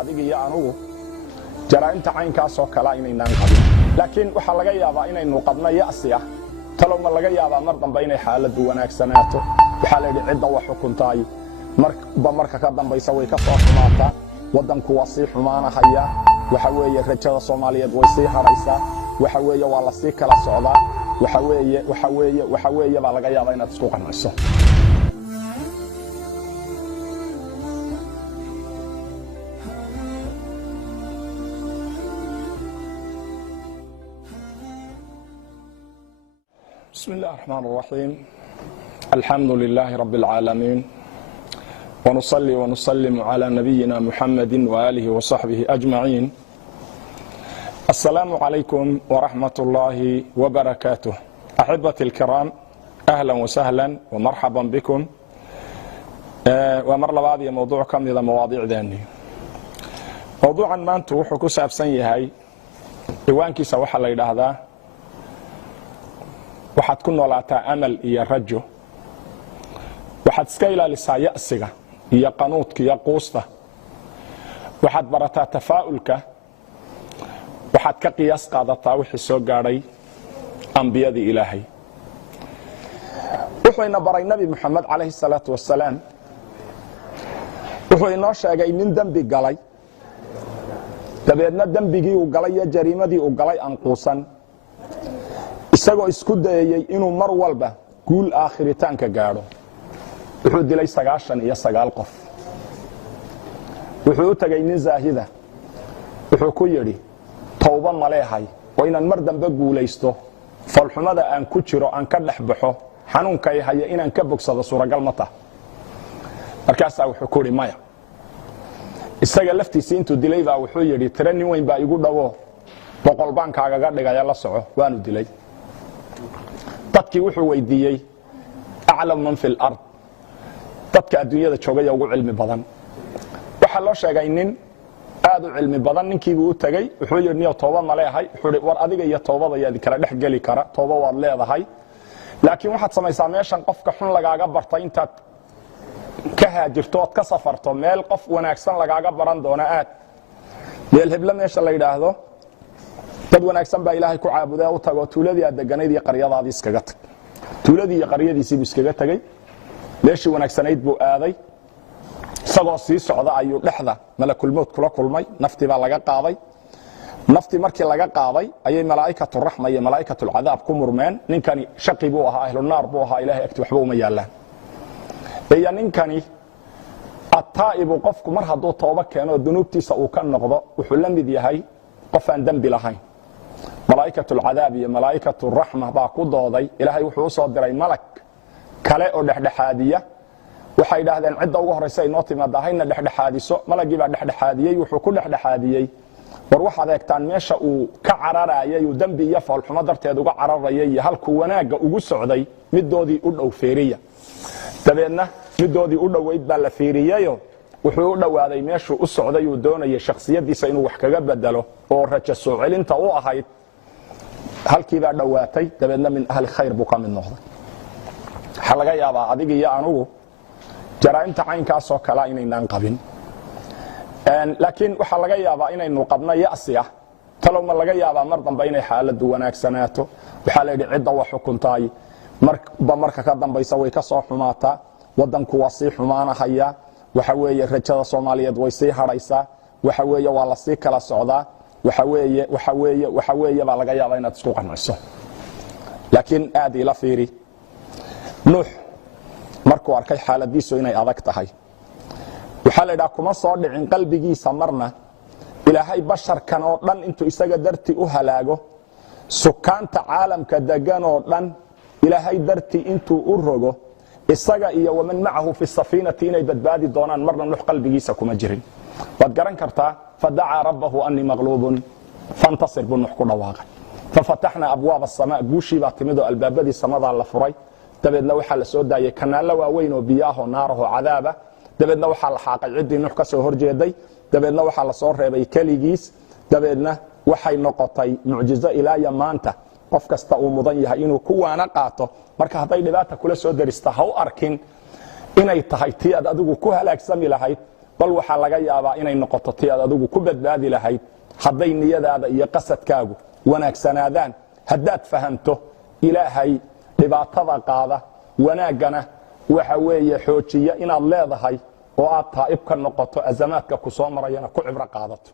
adiga iyo anugu jaraa'imta caynkaas oo kala inaynaan qabin laakiin waxa laga yaabaa inaynu qabno ya'si ah talo ma laga yaabaa mar dambe inay xaaladdu wanaagsanaato waxa la yidhi cidda wax xukuntaay marka ka dambaysa way ka soo xumaataa wadanku waa sii xumaanahaya waxa weeye rajada Soomaaliyeed way sii haraysaa waxa weeye waa la sii kala socdaa waxa weeye baa laga yaabaa inaad isku qanciso بسم الله الرحمن الرحيم الحمد لله رب العالمين ونصلي ونسلم على نبينا محمد وآله وصحبه أجمعين السلام عليكم ورحمة الله وبركاته أحبتي الكرام أهلا وسهلا ومرحبا بكم ومر لبعضي موضوع كم إذا مواضيع ذاني موضوعا ما أنتو حكو سابسان يهي إيوانكي سوحا ليدا هذا waxaad ku noolaataa amal iyo rajo waxaad iska ilaalisaa ya'siga iyo qanuudka iyo quusta waxaad barataa tafaa'ulka waxaad ka qiyaas qaadataa wixii soo gaadhay ambiyadii ilaahay wuxuuna baray nabi maxamed calayhi salaatu wasalaam wuxuu inoo sheegay nin dembi galay dabeedna dembigii uu galay iyo jariimadii uu galay aan quusan isagoo isku dayay inuu mar walba guul aakhiritaanka gaadho wuxuu dilay 99 qof wuxuu u tagay nin zaahida wuxuu ku yidhi tawba ma leeyahay oo inaan mar dambe guulaysto falxumada aan ku jiro aan ka dhex baxo xanuunkay haya inaan ka bogsado suuragal ma tahay markaasaa wuxuu ku yidhi maya isaga laftiisii intuu dilay baa wuxuu yidhi tira nin weyn baa igu dhawo boqol baan kaagaga dhigaya la soco waanu dilay dadkii wuxuu weydiiyey aclam man fi al-ard dadka adduunyada joogay ugu cilmi badan waxa loo sheegay nin aad u cilmi badan ninkii uu tagay wuxuu yiri niyo tooba ma leeyahay wuxuu war adiga iyo toobada yaad kala dhex gali kara tooba waad leedahay laakiin waxaad samaysaa meeshan qofka xun lagaaga bartay intaad ka haajirto oo ka safarto meel qof wanaagsan lagaaga baran doona aad meel hebla meesha la yiraahdo dad wanaagsan baa ilaahay ku caabuday oo tago tuuladii aad deganayd iyo qaryadaadii iskaga tag tuuladii iyo qaryadiisii iskaga tagay meeshii wanaagsanayd buu aaday isagoo sii socda ayuu dhexda malakul mawt kula kulmay nafti baa laga qaaday nafti markii laga qaaday ayay malaa'ikatu rahma iyo malaa'ikatu alcadaab ku murmeen ninkani shaqi buu ahaa ahlu naar buu ahaa ilaahay agti waxba uma yaalaan ee ninkani at-taa'ibu qofku mar hadduu tooba keeno dunuubtiisa uu ka noqdo wuxuu la mid yahay qof aan dambi lahayn malaa'ikatu alcadaab iyo malaa'ikatu rahma baa ku dooday ilaahay wuxuu soo diray malak kale oo dhexdhexaadiya waxay yiraahdeen cidda ugu horeysa inoo timaada hayna dhexdhexaadiso malagii baa dhexdhexaadiyay wuxuu ku dhexdhexaadiyay war waxaad eegtaan meesha uu ka cararayay uu dambi iyo falxumo darteed uga cararayay iyo halku wanaaga ugu socday midoodii u dhow feeriya dabeedna midoodii u dhoweyd baa la feeriyayo wuxuu u dhawaaday meeshuu u socday uu doonayay shakhsiyadiisa inuu wax kaga bedelo oo rajo soo celinta u ahayd halkii baa dhawaatay dabeedna min ahli khayr buu ka mid noqday waxa laga yaabaa adiga iyo anugu jaraa'imta caynkaas oo kala inaynaan qabin laakiin waxa laga yaabaa inaynu qabno ya'si ah talo ma laga yaabaa mar dambe inay xaaladdu wanaagsanaato waxa la yidhi cidda wax xukuntaay marka ka dambaysa way ka soo xumaataa wadanku waa sii xumaanahaya waxa weeye rajada Soomaaliyeed way sii haraysaa waxa weeye waa la sii kala socdaa waxa weeye baa laga yaabaa inaad isku qanciso laakiin aad ila fiiri nuux markuu arkay xaaladiisu inay adag tahay waxa la yiraahdaa kuma soo dhicin qalbigiisa marna ilaahay basharkan oo dhan intuu isaga darti u halaago sukaanta caalamka degan oo dhan ilaahay darti intuu u rogo isaga iyo waman macahu fi safiinati inay badbaadi doonaan marna nuux qalbigiisa kuma jirin waad garan kartaa fadaca rabbahu anni maghlubun fantasir bun nuux ku dhawaaqay fafatahna abwaab as-samaa guushi baa timido albaabadii samada la furay dabeedna waxa la soo daayay kanaala waaweyn oo biyaha naaraho cadaaba dabeedna waxa la xaaqay cidii nuux ka soo horjeeday dabeedna waxa la soo reebay kaligiis dabeedna waxay noqotay mucjizo ilaa maanta qof kasta uu mudan yahay inuu ku waana qaato marka haday dhibaato kula soo darista ha u arkin inay tahay tii adigu ku halaagsami lahayd bal waxaa laga yaabaa inay noqoto ti aad adigu ku badbaadi lahayd hadday niyadaada iyo qasadkaagu wanaagsanaadaan haddaad fahanto ilaahay dhibaatada qaada wanaaggana waxa weeye xoojiya inaad leedahay oo aad taa'ib ka noqoto azamaadka ku soo marayana ku cibro qaadato